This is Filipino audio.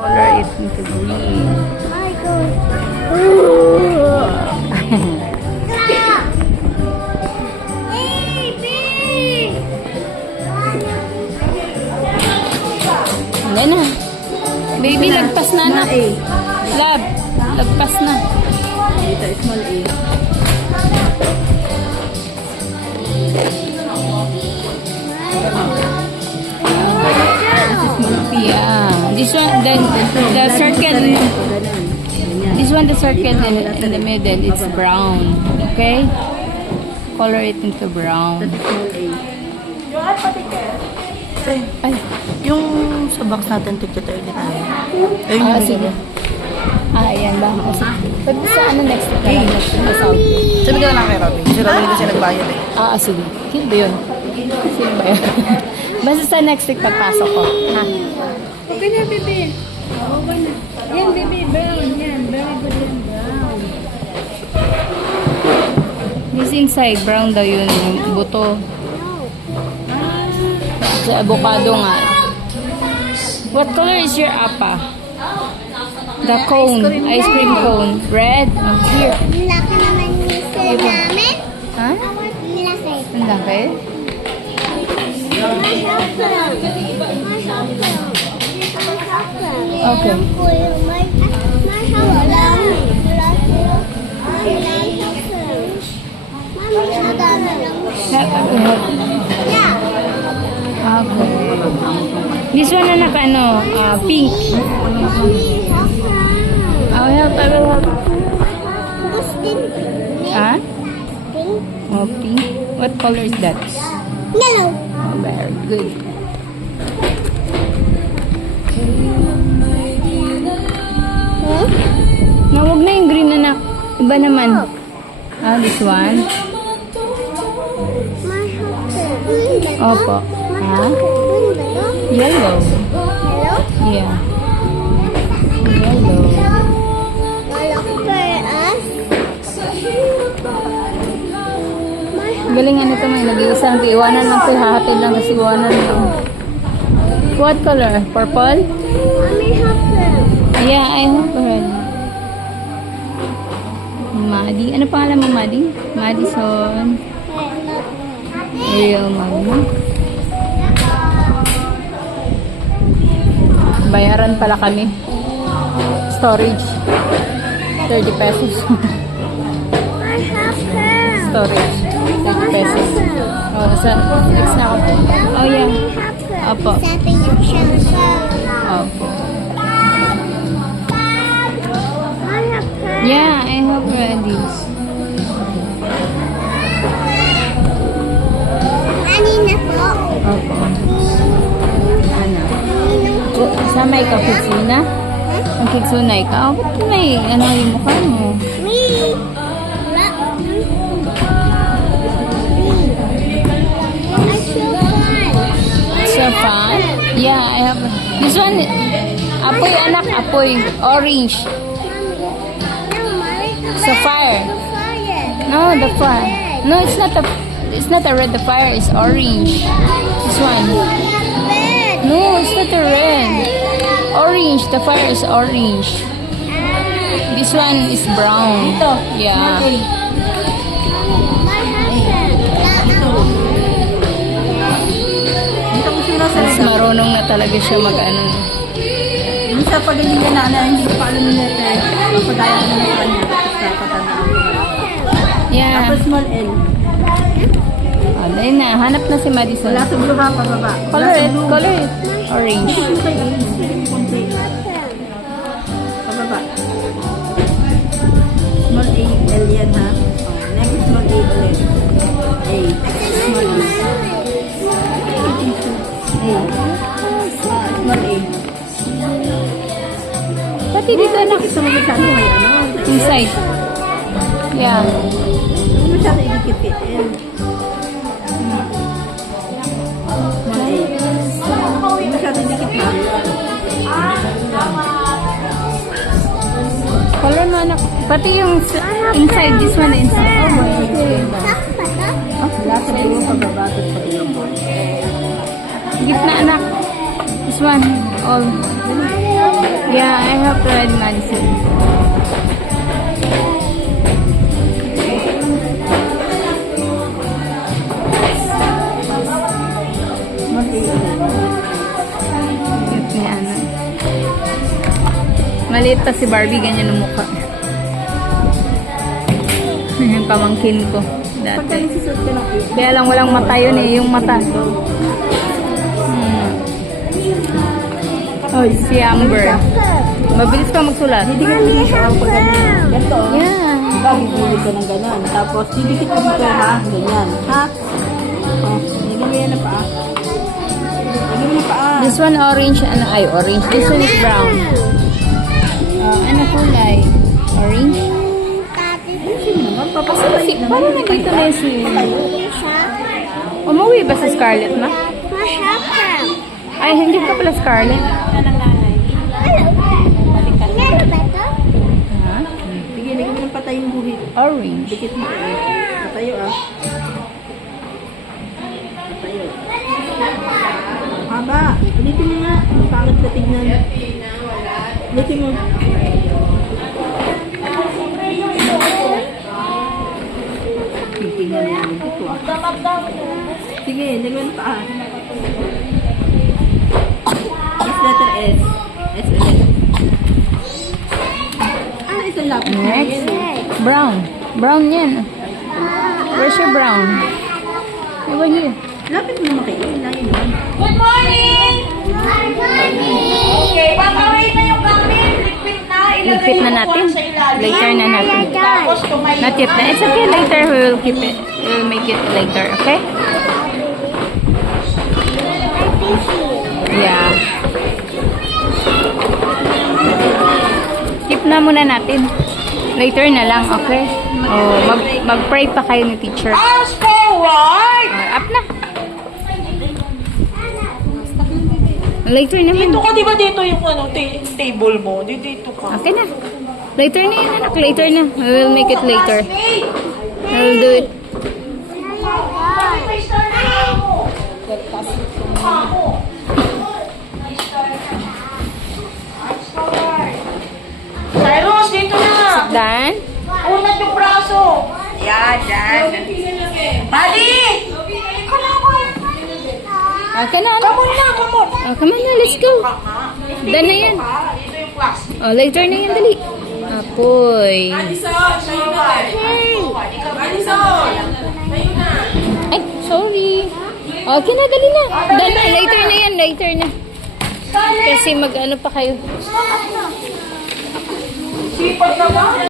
Color it into green. Hindi na. Baby, lagpas na na. Lab, lagpas na. Dito, small A. Yeah. This one, then the circle. This one, the circle in the middle, it's brown. Okay? Color it into brown. Ay, yung sa box natin, tigta 30 tayo. Ayun Ah, yung sige. Ayan ba? Kasi, pwede sa ano next week na lang next week na South. sabi ka na lang kay Robin. Si Robin kasi nagbayad eh. Sige. Sino ba yun? Sino ba yun? Basta sa next week pagpasok ko. Ha? Okay na, bebe. Okay na. Yan, bebe. Brown. Yan. Very good yan. Brown. This inside, brown daw yun. Yung buto. Sa avocado nga. What color is your apa? The cone. Ice cream cone. Red? Oh, here. Laki naman yung sir namin. Ha? Laki. Ang laki? Okay. Okay. This one anak ano? Pink. I will help. Ah? Oh, pink. What color is that? Yellow. Oh, very good. Nawag na yung green anak. Iba naman. This one? Opo. Ha? Yellow. Yeah. Yellow. Galingan nito may nag-iisang iwanan lang ito. Hahatid lang kasi iwanan ito. What color? Purple? Yeah, I hope already. Madi. Ano pangalan mo, Madi? Madison. Real Madi. Bayaran pala kami. Storage. 30 pesos. Storage. 30 pesos. Oh, next na ako. Oh, yeah. Opo. Opo. Yeah, I hope ready. Opo. Ano? Sama ikaw, Kitsuna? Ang Kitsuna ikaw? Ba't may ano yung mukha mo? So fun? Yeah, I have. This one, apoy anak, apoy. Orange. Sapphire. No, the fire. No, it's not a red. The fire is orange. This one. No, it's not a red. Orange. The fire is orange. This one is brown. Yeah. Mas marunong na talaga siya mag-ano. Yung sa pagaling niya na hindi ko pa alam yung letter. Papadaya ko na kanya. Tapos napatandaan ko. Yeah. Tapos small L. Dahil na. Hanap na si Madison. Wala sa blue ha, pababa. Color it. Color it. Orange. Pababa. Small A, L yan ha. Next small A ulit. A. Small A. Small A. Pati dito anak. Gusto mo masyado may ano? Inside. Yeah. Hindi masyado idikit-kit. L. Small A. Hindi masyado idikit ha. Color mo anak. Pati yung inside. This one inside. Oh my God. Wala sa blue pababa at pati yung board. Gitna anak. This one. All. Yeah, I have red medicine. Cute ni Ana. Maliit pa si Barbie, ganyan ang mukha. Yung pamangkin ko Pagka dati. nagsusot ka ng cake. Kaya lang walang mata yun eh, yung mata. Oh, si Amber. Mabilis pa magsulat. Didikit mo siya pag ganito. Yeah. Diba, bibili ka ng gano'n. Tapos, didikit mo dito, ha? Ganyan. Ha? Oh, lagyan mo yan na paa. Lagyan mo na paa. This one orange, ano ay orange. This one is brown. Ano kulay? Orange? Sino naman? Papasabay Si, paano nandito na yung si... Umuwi ba si Scarlett na? Ay, hindi ka pala Scarlett. Ha? Sige, lagyan mo ng patay yung buhit. Orange. Dikit mo kayo. Patayo, ah. Patayo. Haba. Ulitin mo nga. Ang pangit na tignan. Ulitin mo. Titignan mo. Ito, ah. Sige, lagyan mo pa, ah. S letter S. S ulit. Ah, ito lapis na Next. yan, eh. Brown. Brown yan. Where's your brown? Over here. Lapit mo naman kayo. Layo naman. Good morning! Okay, papawin na yung gamit. Ligpit na. Ligpit na natin. Sa ilalim. Later na natin. Tapos tumayo. Not yet na. It's okay. Later we will keep it. We will make it later. Okay? Yeah. Keep na muna natin. Later na lang. Okay? Oh, mag-pray pa kayo ni teacher. Arms forward! Up na. Later naman. Dito ka, di ba dito yung ano, table mo? Dito ka. Okay na. Later na yan, anak. Later na. We will make it later. We will do it. Cyrus, dito na. Dan? Unat yung braso. Yan, yan. Buddy! Okay na, anak. Come on na, come on. Oh, come on na, let's go. Dan na yan. Dito yung plastic. Oh, later na yan, dali. Apoy. Ay, sorry. Okay na, dali na. Dan na, later na yan, later na. Kasi mag-ano pa kayo. Sipag naman.